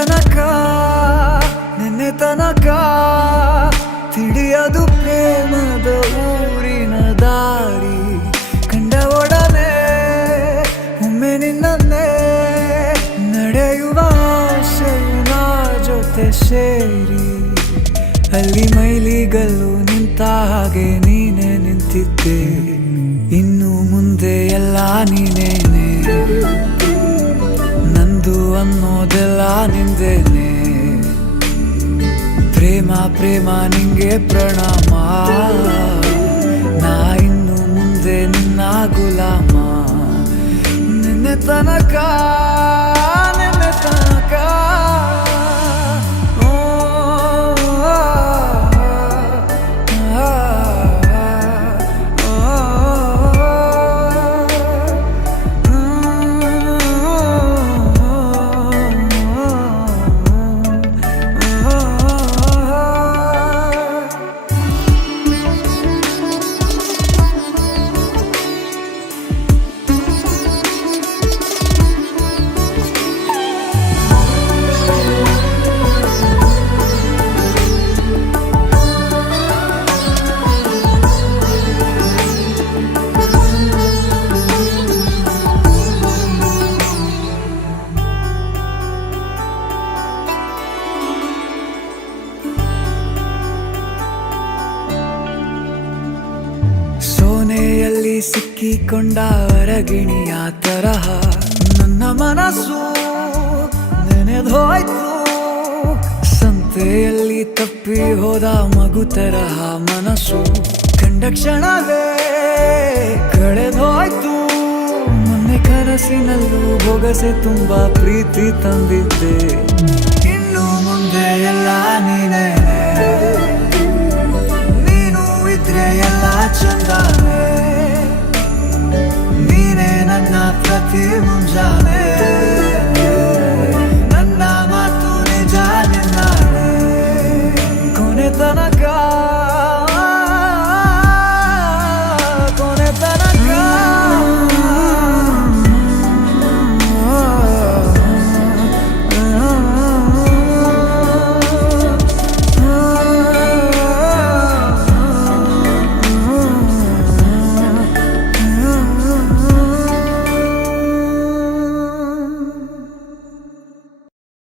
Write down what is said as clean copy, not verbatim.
ತನಕ ನಿನ್ನೆ ತನಕ ತಿಳಿಯದು ಪ್ರೇಮದ ಊರಿನ ದಾರಿ ಕಂಡ ಒಡನೆ ಒಮ್ಮೆ ನಿನ್ನೇ ನಡೆಯುವ ಆಸೆಯ ಜೊತೆ ಸೇರಿ ಅಲ್ಲಿ ಮೈಲಿಗಲ್ಲು ನಿಂತ ಹಾಗೆ ನೀನೆ ನಿಂತಿದ್ದೆ ಇನ್ನು ಮುಂದೆ ಎಲ್ಲ ನೀನೇನೆ ನಂದು ಅನ್ನೋದೆಲ್ಲ ನಿಂದೇನೆ ಪ್ರೇಮ ಪ್ರೇಮ ನಿಂಗೆ ಪ್ರಣಾಮ ನಾ ಇನ್ನು ಮುಂದೆ ನಿನ್ನ ಗುಲಾಮ ನಿನ್ನೆ ತನಕ ನಿನ್ನೆ ತನಕ ಸೋನೆಯಲ್ಲಿ ಸಿಕ್ಕಿಕೊಂಡ ಅರಗಿಣಿಯ ತರಹ ನನ್ನ ಮನಸ್ಸು ನೆನೆದೋಯ್ತು ಸಂತೆಯಲ್ಲಿ ತಪ್ಪಿ ಹೋದ ಮಗು ತರಹ ಮನಸ್ಸು ಕಂಡ ಕ್ಷಣವೇ ಕಳೆದೋಯ್ತು ಮೊನ್ನೆ ಕನಸಿನಲ್ಲೂ ಬೊಗಸೆ ತುಂಬಾ ಪ್ರೀತಿ ತಂದಿದ್ದೆ ಇನ್ನು ಮುಂದೆ ಎಲ್ಲ ನೀನೇ ನೀನು ಇದ್ರೆ ಎಲ್ಲ ಚಂದಾನೆ